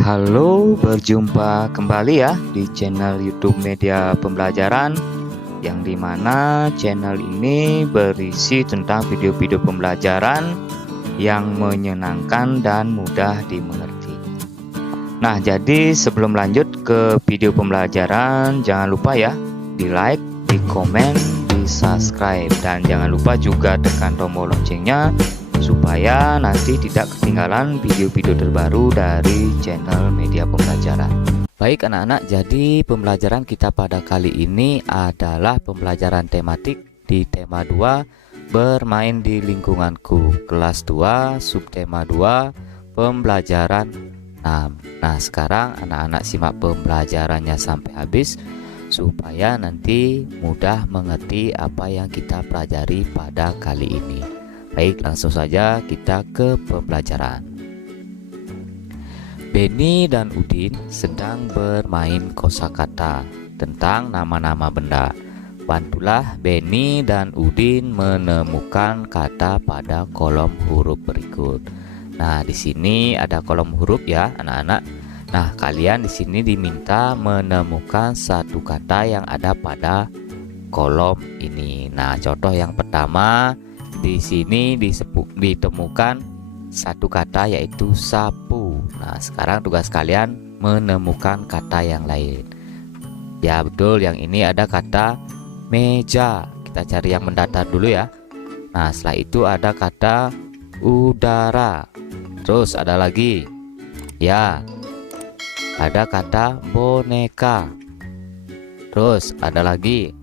Halo, berjumpa kembali ya di channel YouTube Media Pembelajaran, yang dimana channel ini berisi tentang video-video pembelajaran yang menyenangkan dan mudah dimengerti. Nah, jadi sebelum lanjut ke video pembelajaran, jangan lupa ya di like, di komen, di subscribe, dan jangan lupa juga tekan tombol loncengnya supaya nanti tidak ketinggalan video-video terbaru dari channel Media Pembelajaran. Baik anak-anak, jadi pembelajaran kita pada kali ini adalah pembelajaran tematik di tema 2, bermain di lingkunganku, kelas 2, subtema 2, pembelajaran 6. Nah, sekarang anak-anak simak pembelajarannya sampai habis supaya nanti mudah mengerti apa yang kita pelajari pada kali ini. Baik, langsung saja kita ke pembelajaran. Benny dan Udin sedang bermain kosakata tentang nama-nama benda. Bantulah Benny dan Udin menemukan kata pada kolom huruf berikut. Nah, di sini ada kolom huruf ya, anak-anak. Nah, kalian di sini diminta menemukan satu kata yang ada pada kolom ini. Nah, contoh yang pertama, di sini ditemukan satu kata yaitu sapu. Nah, sekarang tugas kalian menemukan kata yang lain. Ya, betul, yang ini ada kata meja. Kita cari yang mendatar dulu ya. Nah, setelah itu ada kata udara. Terus ada lagi. Ya, ada kata boneka. Terus ada lagi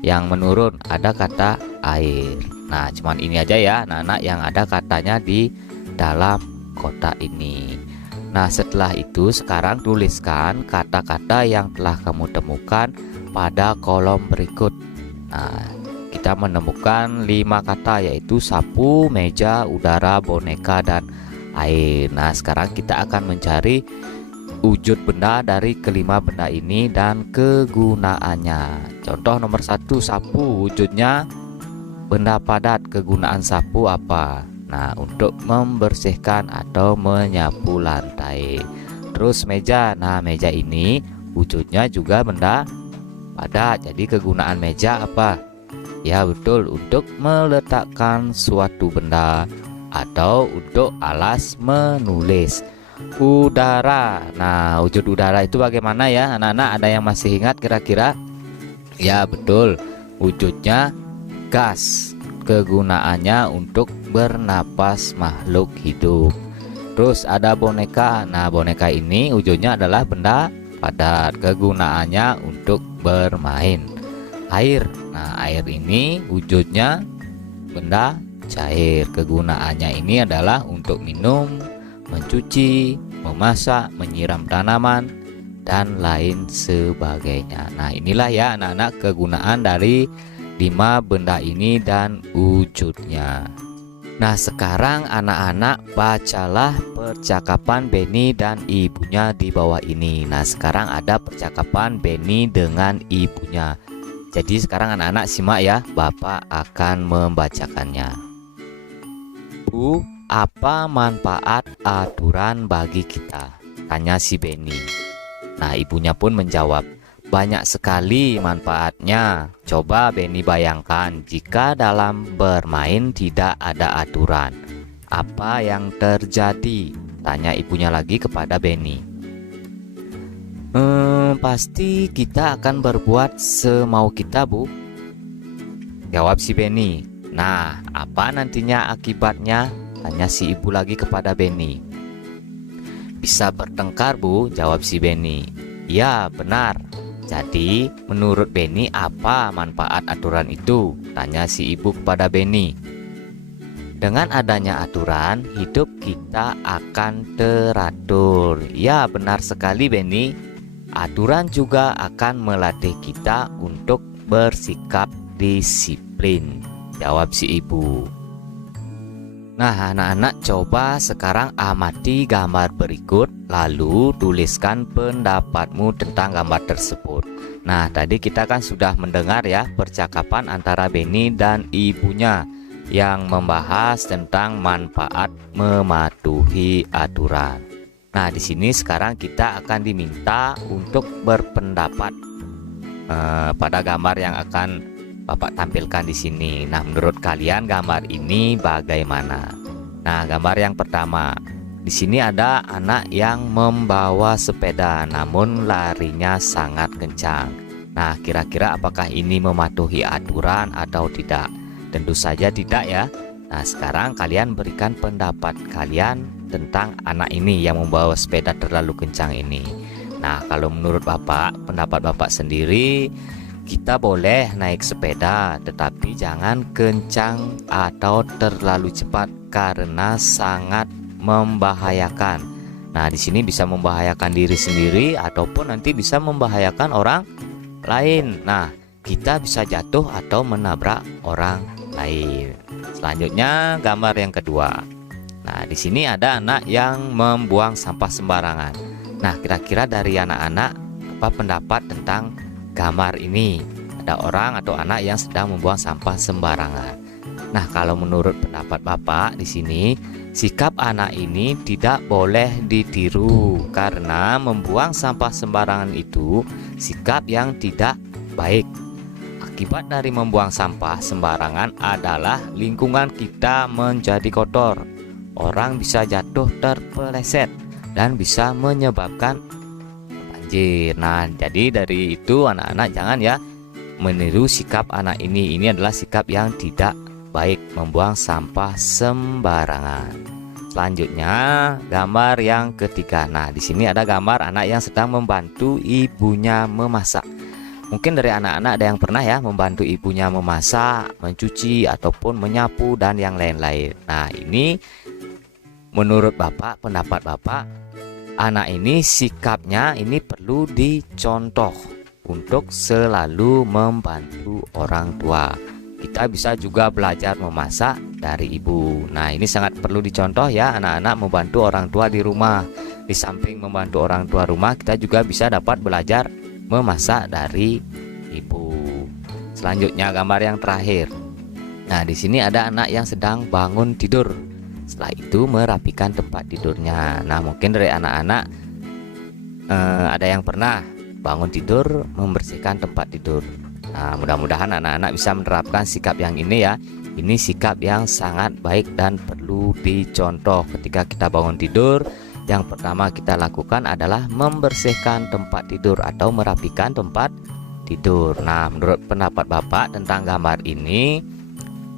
yang menurun, ada kata air. Nah, cuman ini aja ya anak-anak yang ada katanya di dalam kotak ini. Nah, setelah itu sekarang tuliskan kata-kata yang telah kamu temukan pada kolom berikut. Nah, kita menemukan 5 kata yaitu sapu, meja, udara, boneka, dan air. Nah, sekarang kita akan mencari wujud benda dari kelima benda ini dan kegunaannya. Contoh nomor 1, sapu. Wujudnya benda padat. Kegunaan sapu apa? Nah, untuk membersihkan atau menyapu lantai. Terus meja. Nah, meja ini wujudnya juga benda padat. Jadi kegunaan meja apa? Ya, betul, untuk meletakkan suatu benda atau untuk alas menulis. Udara. Nah, wujud udara itu bagaimana ya anak-anak? Ada yang masih ingat kira-kira? Ya, betul, wujudnya gas. Kegunaannya untuk bernapas makhluk hidup. Terus ada boneka. Nah, boneka ini wujudnya adalah benda padat. Kegunaannya untuk bermain. Air. Nah, air ini wujudnya benda cair. Kegunaannya ini adalah untuk minum, mencuci, memasak, menyiram tanaman, dan lain sebagainya. Nah, inilah ya anak-anak kegunaan dari 5 benda ini dan wujudnya. Nah, sekarang anak-anak bacalah percakapan Benny dan ibunya di bawah ini. Nah, sekarang ada percakapan Benny dengan ibunya. Jadi sekarang anak-anak simak ya, Bapak akan membacakannya. Bu, apa manfaat aturan bagi kita? Tanya si Benny. Nah, ibunya pun menjawab, banyak sekali manfaatnya. Coba Benny bayangkan jika dalam bermain tidak ada aturan. Apa yang terjadi? Tanya ibunya lagi kepada Benny. Pasti kita akan berbuat semau kita, Bu. Jawab si Benny. Nah, apa nantinya akibatnya? Tanya si ibu lagi kepada Benny. Bisa bertengkar, Bu, jawab si Benny. Ya, benar. Jadi, menurut Benny apa manfaat aturan itu? Tanya si ibu kepada Benny. Dengan adanya aturan, hidup kita akan teratur. Ya, benar sekali Benny. Aturan juga akan melatih kita untuk bersikap disiplin, jawab si ibu. Nah, anak-anak coba sekarang amati gambar berikut, lalu tuliskan pendapatmu tentang gambar tersebut. Nah, tadi kita kan sudah mendengar ya percakapan antara Benny dan ibunya yang membahas tentang manfaat mematuhi aturan. Nah, di sini sekarang kita akan diminta untuk berpendapat pada gambar yang akan Bapak tampilkan di sini. Nah, menurut kalian gambar ini bagaimana? Nah, gambar yang pertama. Di sini ada anak yang membawa sepeda namun larinya sangat kencang. Nah, kira-kira apakah ini mematuhi aturan atau tidak? Tentu saja tidak ya. Nah, sekarang kalian berikan pendapat kalian tentang anak ini yang membawa sepeda terlalu kencang ini. Nah, kalau menurut Bapak, pendapat Bapak sendiri, kita boleh naik sepeda, tetapi jangan kencang atau terlalu cepat karena sangat membahayakan. Nah, di sini bisa membahayakan diri sendiri ataupun nanti bisa membahayakan orang lain. Nah, kita bisa jatuh atau menabrak orang lain. Selanjutnya gambar yang kedua. Nah, di sini ada anak yang membuang sampah sembarangan. Nah, kira-kira dari anak-anak apa pendapat tentang gambar ini? Ada orang atau anak yang sedang membuang sampah sembarangan. Nah, kalau menurut pendapat Bapak di sini, sikap anak ini tidak boleh ditiru karena membuang sampah sembarangan itu sikap yang tidak baik. Akibat dari membuang sampah sembarangan adalah lingkungan kita menjadi kotor. Orang bisa jatuh terpeleset dan bisa menyebabkan banjir. Nah, jadi dari itu anak-anak jangan ya meniru sikap anak ini. Ini adalah sikap yang tidak baik, membuang sampah sembarangan. Selanjutnya gambar yang ketiga. Nah, di sini ada gambar anak yang sedang membantu ibunya memasak. Mungkin dari anak-anak ada yang pernah ya membantu ibunya memasak, mencuci ataupun menyapu dan yang lain-lain. Nah, ini menurut Bapak, pendapat Bapak, anak ini sikapnya ini perlu dicontoh untuk selalu membantu orang tua. Kita bisa juga belajar memasak dari ibu. Nah, ini sangat perlu dicontoh ya anak-anak membantu orang tua di rumah. Di samping membantu orang tua rumah, kita juga bisa dapat belajar memasak dari ibu. Selanjutnya gambar yang terakhir. Nah, di sini ada anak yang sedang bangun tidur. Setelah itu merapikan tempat tidurnya. Nah, mungkin dari anak-anak ada yang pernah bangun tidur membersihkan tempat tidur. Nah, mudah-mudahan anak-anak bisa menerapkan sikap yang ini ya. Ini sikap yang sangat baik dan perlu dicontoh. Ketika kita bangun tidur, yang pertama kita lakukan adalah membersihkan tempat tidur atau merapikan tempat tidur. Nah, menurut pendapat Bapak tentang gambar ini,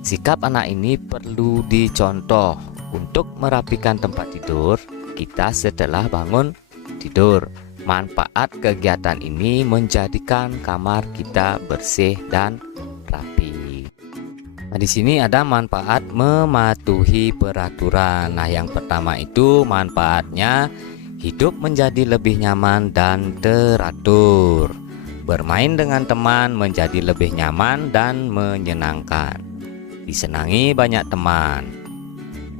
sikap anak ini perlu dicontoh untuk merapikan tempat tidur kita setelah bangun tidur. Manfaat kegiatan ini menjadikan kamar kita bersih dan rapi. Nah, di sini ada manfaat mematuhi peraturan. Nah, yang pertama itu manfaatnya hidup menjadi lebih nyaman dan teratur. Bermain dengan teman menjadi lebih nyaman dan menyenangkan. Disenangi banyak teman.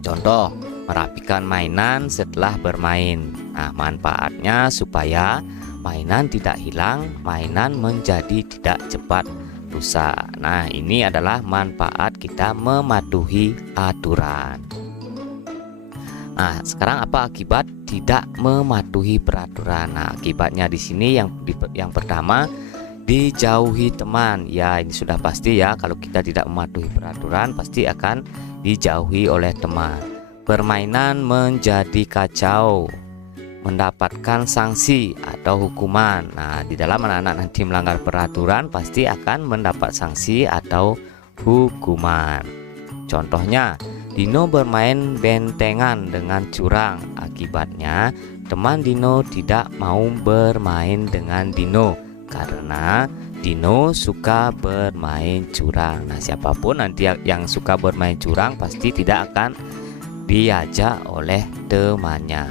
Contoh, merapikan mainan setelah bermain. Nah, manfaatnya supaya mainan tidak hilang, mainan menjadi tidak cepat rusak. Nah, ini adalah manfaat kita mematuhi aturan. Nah, sekarang apa akibat tidak mematuhi peraturan? Nah, akibatnya di sini yang pertama, dijauhi teman. Ya, ini sudah pasti ya, kalau kita tidak mematuhi peraturan pasti akan dijauhi oleh teman. Permainan menjadi kacau, mendapatkan sanksi atau hukuman. Nah, di dalam anak-anak nanti melanggar peraturan pasti akan mendapat sanksi atau hukuman. Contohnya, Dino bermain bentengan dengan curang. Akibatnya, teman Dino tidak mau bermain dengan Dino karena Dino suka bermain curang. Nah, siapapun nanti yang suka bermain curang pasti tidak akan diajak oleh temannya.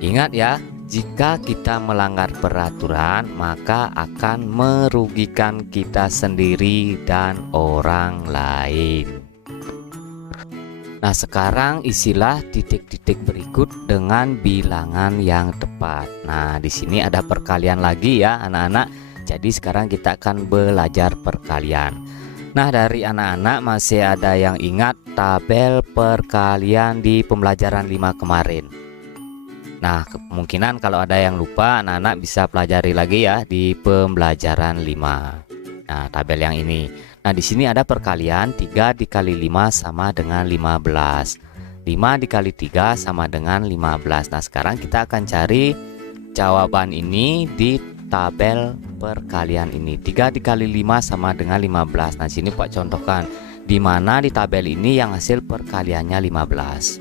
Ingat ya, jika kita melanggar peraturan maka akan merugikan kita sendiri dan orang lain. Nah, sekarang isilah titik-titik berikut dengan bilangan yang tepat. Nah, di sini ada perkalian lagi ya anak-anak. Jadi sekarang kita akan belajar perkalian. Nah, dari anak-anak masih ada yang ingat tabel perkalian di pembelajaran 5 kemarin? Nah, kemungkinan kalau ada yang lupa, anak-anak bisa pelajari lagi ya di pembelajaran 5. Nah, tabel yang ini. Nah, di sini ada perkalian 3 dikali 5 sama dengan 15. 5 dikali 3 sama dengan 15. Nah, sekarang kita akan cari jawaban ini di tabel perkalian ini. 3 dikali 5 sama dengan 15. Nah, sini Pak contohkan di mana di tabel ini yang hasil perkaliannya 15.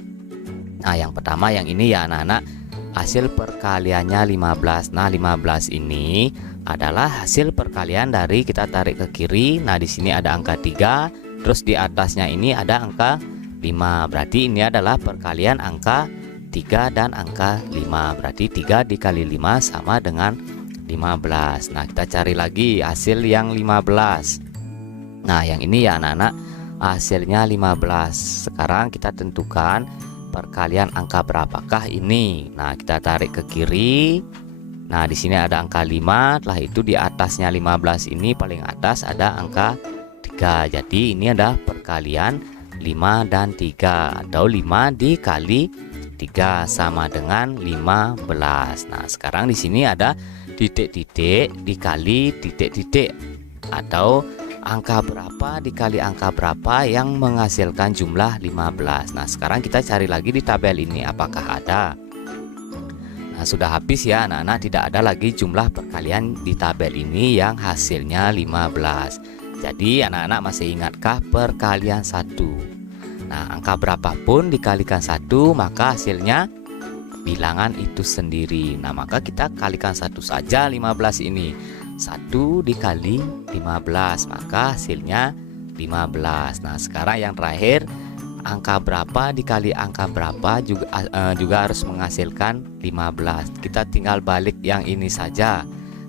Nah, yang pertama yang ini ya anak-anak, hasil perkaliannya 15. Nah, 15 ini adalah hasil perkalian dari kita tarik ke kiri. Nah, di sini ada angka 3, terus di atasnya ini ada angka 5. Berarti ini adalah perkalian angka 3 dan angka 5. Berarti 3 dikali 5 sama dengan 15. Nah, kita cari lagi hasil yang 15. Nah, yang ini ya anak-anak, hasilnya 15. Sekarang kita tentukan perkalian angka berapakah ini. Nah, kita tarik ke kiri. Nah, di sini ada angka 5. Setelah itu di atasnya 15 ini paling atas ada angka 3. Jadi ini ada perkalian 5 dan 3 atau 5 dikali 3 sama dengan 15. Nah, sekarang di sini ada titik-titik dikali titik-titik atau angka berapa dikali angka berapa yang menghasilkan jumlah 15. Nah, sekarang kita cari lagi di tabel ini apakah ada. Nah, sudah habis ya anak-anak, tidak ada lagi jumlah perkalian di tabel ini yang hasilnya 15. Jadi anak-anak masih ingatkah perkalian 1? Nah, angka berapapun dikalikan 1 maka hasilnya bilangan itu sendiri. Nah, maka kita kalikan 1 saja 15 ini. 1 dikali 15 maka hasilnya 15. Nah, sekarang yang terakhir, angka berapa dikali angka berapa juga harus menghasilkan 15. Kita tinggal balik yang ini saja.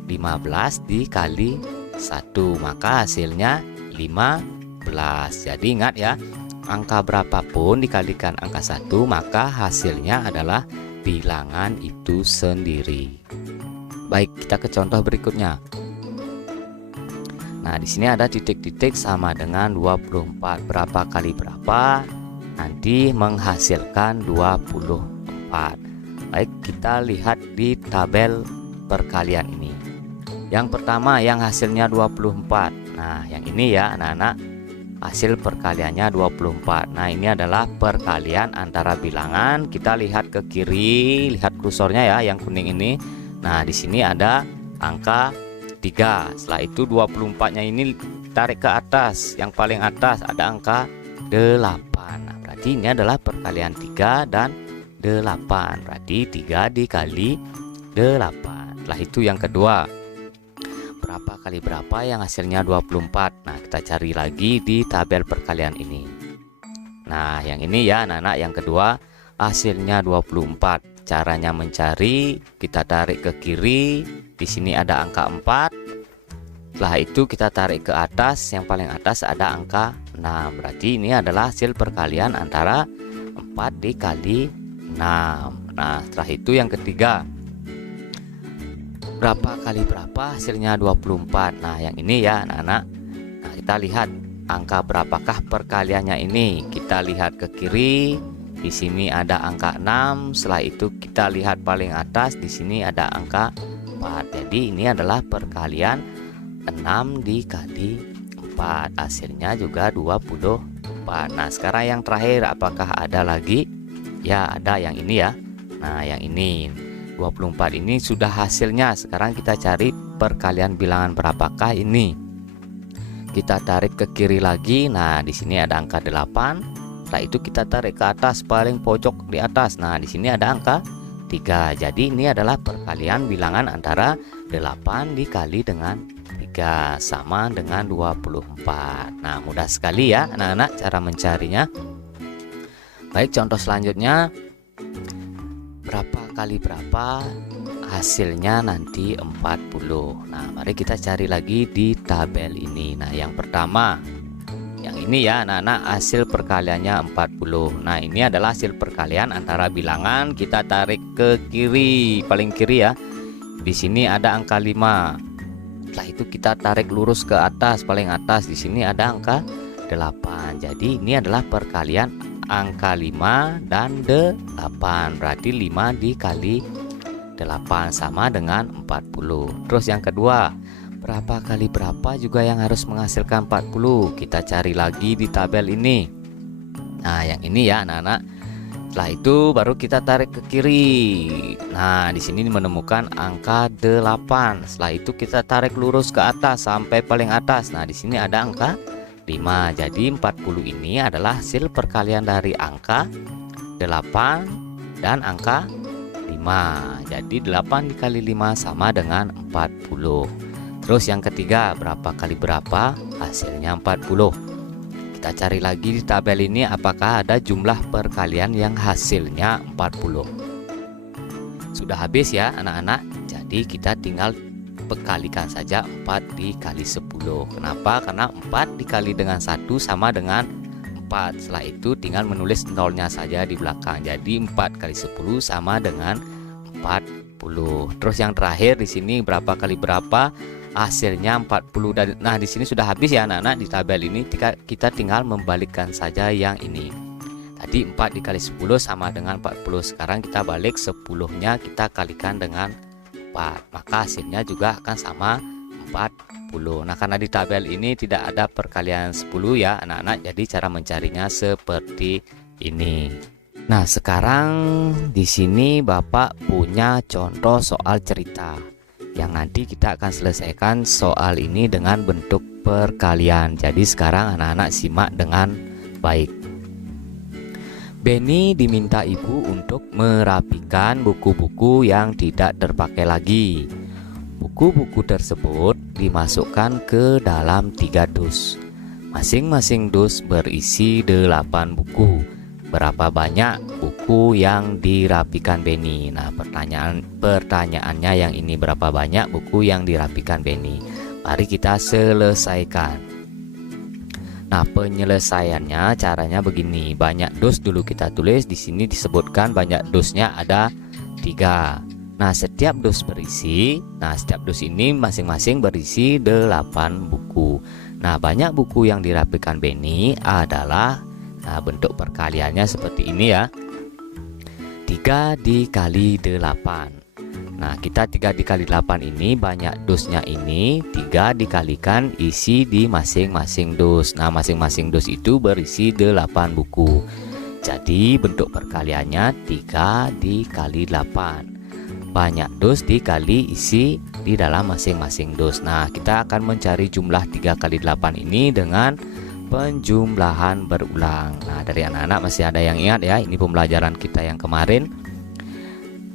15 dikali 1 maka hasilnya 15. Jadi ingat ya, angka berapapun dikalikan angka 1 maka hasilnya adalah bilangan itu sendiri. Baik, kita ke contoh berikutnya. Nah, di sini ada titik-titik sama dengan 24. Berapa kali berapa nanti menghasilkan 24. Baik, kita lihat di tabel perkalian ini. Yang pertama yang hasilnya 24. Nah, yang ini ya anak-anak, hasil perkaliannya 24. Nah, ini adalah perkalian antara bilangan. Kita lihat ke kiri, lihat kursornya ya yang kuning ini. Nah, di sini ada angka 3. Setelah itu 24-nya ini tarik ke atas. Yang paling atas ada angka 8. Nah, berarti ini adalah perkalian 3 dan 8. Berarti 3 dikali 8. Setelah itu yang kedua, berapa kali berapa yang hasilnya 24. Nah, kita cari lagi di tabel perkalian ini. Nah, yang ini ya anak-anak, yang kedua hasilnya 24. Caranya mencari, kita tarik ke kiri. Di sini ada angka 4. Setelah itu kita tarik ke atas, yang paling atas ada angka 6. Berarti ini adalah hasil perkalian antara 4 dikali 6. Nah, setelah itu yang ketiga, berapa kali berapa hasilnya 24. Nah, yang ini ya anak-anak. Nah, kita lihat angka berapakah perkaliannya ini. Kita lihat ke kiri. Di sini ada angka 6. Setelah itu kita lihat paling atas, di sini ada angka 4. Jadi ini adalah perkalian 6 dikali 4. Hasilnya juga 24. Nah, sekarang yang terakhir apakah ada lagi? Ya, ada yang ini ya. Nah, yang ini 24 ini sudah hasilnya. Sekarang kita cari perkalian bilangan berapakah ini. Kita tarik ke kiri lagi. Nah, di sini ada angka 8. Setelah itu kita tarik ke atas, paling pojok di atas. Nah, di sini ada angka 3. Jadi ini adalah perkalian bilangan antara 8 dikali dengan 3 sama dengan 24. Nah, mudah sekali ya anak-anak cara mencarinya. Baik, contoh selanjutnya, berapa kali berapa hasilnya nanti 40. Nah, mari kita cari lagi di tabel ini. Nah, yang pertama yang ini ya anak-anak, hasil perkaliannya 40. Nah, ini adalah hasil perkalian antara bilangan. Kita tarik ke kiri, paling kiri ya. Di sini ada angka 5. Setelah itu kita tarik lurus ke atas, paling atas. Di sini ada angka 8. Jadi ini adalah perkalian angka 5 dan 8. Berarti 5 dikali 8 sama dengan 40. Terus yang kedua, berapa kali berapa juga yang harus menghasilkan 40. Kita cari lagi di tabel ini. Nah, yang ini ya anak-anak. Setelah itu baru kita tarik ke kiri. Nah, di sini menemukan angka 8. Setelah itu kita tarik lurus ke atas sampai paling atas. Nah, di sini ada angka 5. Jadi 40 ini adalah hasil perkalian dari angka 8 dan angka 5. Jadi 8 dikali 5 sama dengan 40. Terus yang ketiga, berapa kali berapa? Hasilnya 40. Kita cari lagi di tabel ini apakah ada jumlah perkalian yang hasilnya 40. Sudah habis ya anak-anak. Jadi kita tinggal kalikan saja 4 dikali 10. Kenapa? Karena 4 dikali dengan 1 sama dengan 4. Setelah itu tinggal menulis nolnya saja di belakang. Jadi 4 kali 10 sama dengan 40. Terus yang terakhir di sini berapa kali berapa? Hasilnya 40. Nah, di sini sudah habis ya anak-anak. Di tabel ini kita tinggal membalikkan saja yang ini. Tadi 4 dikali 10 sama dengan 40. Sekarang kita balik 10-nya kita kalikan dengan 4. Maka hasilnya juga akan sama 40. Nah, karena di tabel ini tidak ada perkalian 10 ya anak-anak. Jadi cara mencarinya seperti ini. Nah, sekarang di sini Bapak punya contoh soal cerita yang nanti kita akan selesaikan soal ini dengan bentuk perkalian. Jadi sekarang anak-anak simak dengan baik. Benny diminta ibu untuk merapikan buku-buku yang tidak terpakai lagi. Buku-buku tersebut dimasukkan ke dalam 3 dus. Masing-masing dus berisi 8 buku. Berapa banyak buku yang dirapikan Benny? Nah, pertanyaannya yang ini, berapa banyak buku yang dirapikan Benny? Mari kita selesaikan. Nah, penyelesaiannya caranya begini. Banyak dus dulu kita tulis. Di sini disebutkan banyak dusnya ada 3. Nah, setiap dus ini masing-masing berisi 8 buku. Nah, banyak buku yang dirapikan Benny adalah, nah, bentuk perkaliannya seperti ini ya. 3 dikali 8. Nah, kita 3 dikali 8 ini banyak dusnya ini 3 dikalikan isi di masing-masing dus. Nah, masing-masing dus itu berisi 8 buku. Jadi bentuk perkaliannya 3 dikali 8. Banyak dus dikali isi di dalam masing-masing dus. Nah, kita akan mencari jumlah 3 kali 8 ini dengan penjumlahan berulang. Nah, dari anak-anak masih ada yang ingat ya, ini pembelajaran kita yang kemarin.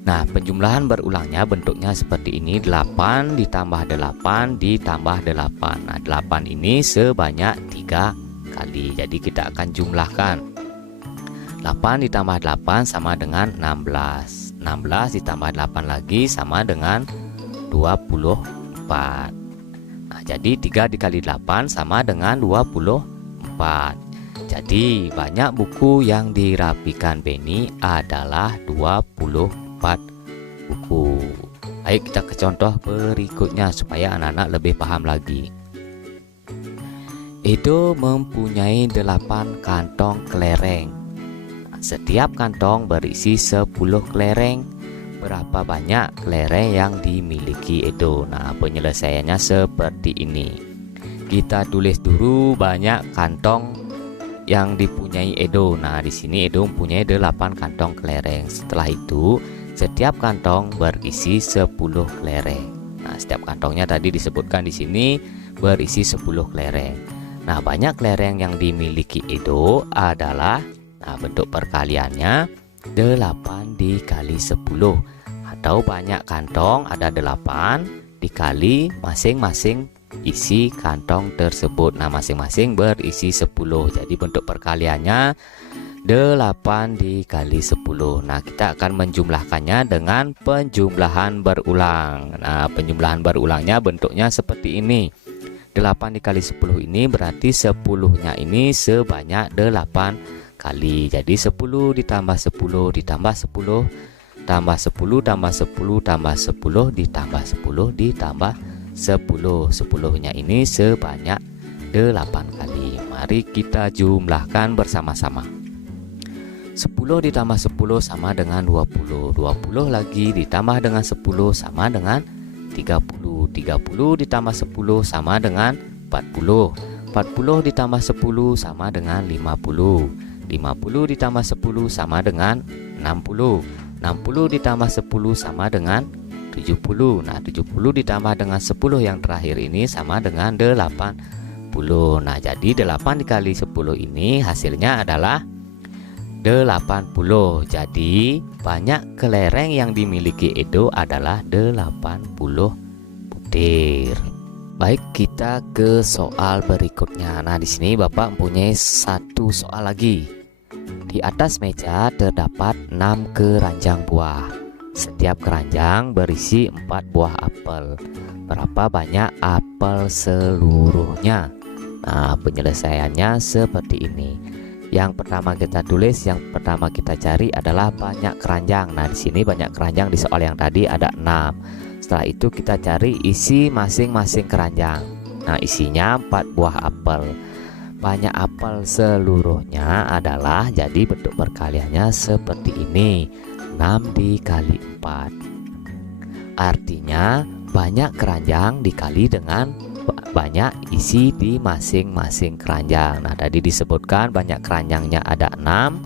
Nah, penjumlahan berulangnya bentuknya seperti ini. 8 ditambah 8 ditambah 8. Nah, 8 ini sebanyak 3 kali. Jadi kita akan jumlahkan. 8 ditambah 8 sama dengan 16. 16 ditambah 8 lagi sama dengan 24. Nah, jadi 3 dikali 8 sama dengan 24. Jadi banyak buku yang dirapikan Benny adalah 24 buku. Ayo kita ke contoh berikutnya supaya anak-anak lebih paham lagi. Edo mempunyai 8 kantong kelereng. Setiap kantong berisi 10 kelereng. Berapa banyak kelereng yang dimiliki Edo? Nah, penyelesaiannya seperti ini. Kita tulis dulu banyak kantong yang dipunyai Edo. Nah, di sini Edo mempunyai 8 kantong kelereng. Setelah itu, setiap kantong berisi 10 kelereng. Nah, setiap kantongnya tadi disebutkan di sini berisi 10 kelereng. Nah, banyak kelereng yang dimiliki Edo adalah, nah, bentuk perkaliannya 8 dikali 10. Atau banyak kantong ada 8 dikali masing-masing isi kantong tersebut. Nah, masing-masing berisi 10. Jadi bentuk perkaliannya 8 dikali 10. Nah, kita akan menjumlahkannya dengan penjumlahan berulang. Nah, penjumlahan berulangnya bentuknya seperti ini. 8 dikali 10 ini berarti 10-nya ini sebanyak 8 kali. Jadi 10 ditambah 10 ditambah 10 tambah 10 tambah 10 tambah 10 ditambah 10 ditambah 10nya ini sebanyak 8 kali. Mari kita jumlahkan bersama-sama. 10 ditambah 10 sama dengan 20. 20 lagi ditambah dengan 10 sama dengan 30. 30 ditambah 10 sama dengan 40. 40 ditambah 10 sama dengan 50. 50 ditambah 10 sama dengan 60. 60 ditambah 10 sama dengan 70. Nah, 70 ditambah dengan 10 yang terakhir ini sama dengan 80. Nah, jadi 8 dikali 10 ini hasilnya adalah 80. Jadi banyak kelereng yang dimiliki Edo adalah 80 butir. Baik, kita ke soal berikutnya. Nah, di sini Bapak mempunyai satu soal lagi. Di atas meja terdapat 6 keranjang buah. Setiap keranjang berisi 4 buah apel. Berapa banyak apel seluruhnya? Nah, penyelesaiannya seperti ini. Yang pertama kita tulis, yang pertama kita cari adalah banyak keranjang. Nah, di sini banyak keranjang di soal yang tadi ada 6. Setelah itu kita cari isi masing-masing keranjang. Nah, isinya 4 buah apel. Banyak apel seluruhnya adalah, jadi bentuk perkaliannya seperti ini, 6 dikali 4. Artinya banyak keranjang dikali dengan banyak isi di masing-masing keranjang. Nah, tadi disebutkan banyak keranjangnya ada 6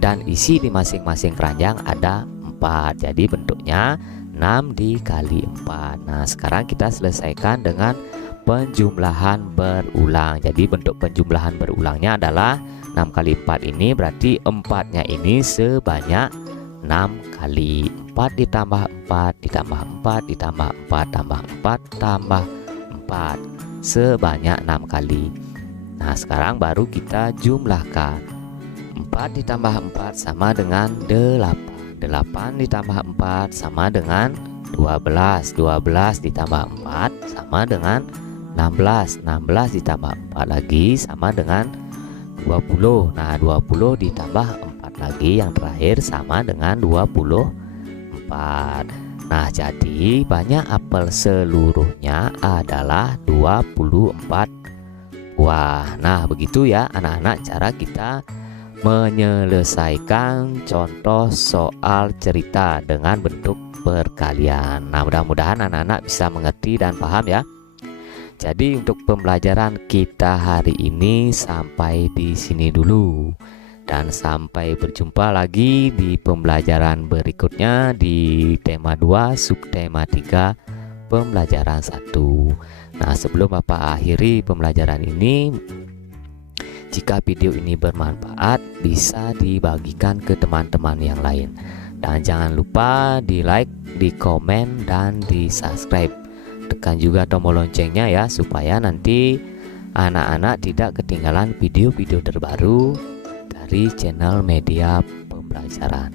dan isi di masing-masing keranjang ada 4. Jadi bentuknya 6 dikali 4. Nah, sekarang kita selesaikan dengan penjumlahan berulang. Jadi bentuk penjumlahan berulangnya adalah 6 kali 4 ini berarti 4-nya ini sebanyak 6 kali. 4 ditambah 4 ditambah 4 ditambah 4 tambah 4 tambah 4 sebanyak 6 kali. Nah, sekarang baru kita jumlahkan. 4 ditambah 4 sama dengan 8. 8 ditambah 4 sama dengan 12. 12 ditambah 4 sama dengan 16. 16 ditambah 4 lagi sama dengan 20. Nah, 20 ditambah 4 lagi yang terakhir sama dengan 24. Nah, jadi banyak apel seluruhnya adalah 24 buah. Nah, begitu ya anak-anak cara kita menyelesaikan contoh soal cerita dengan bentuk perkalian. Nah, mudah-mudahan anak-anak bisa mengerti dan paham ya. Jadi untuk pembelajaran kita hari ini sampai di sini dulu. Dan sampai berjumpa lagi di pembelajaran berikutnya di tema 2 subtema 3 pembelajaran 1. Nah, sebelum Bapak akhiri pembelajaran ini, jika video ini bermanfaat bisa dibagikan ke teman-teman yang lain. Dan jangan lupa di like, di komen, dan di subscribe. Tekan juga tombol loncengnya ya supaya nanti anak-anak tidak ketinggalan video-video terbaru dari channel media pembelajaran.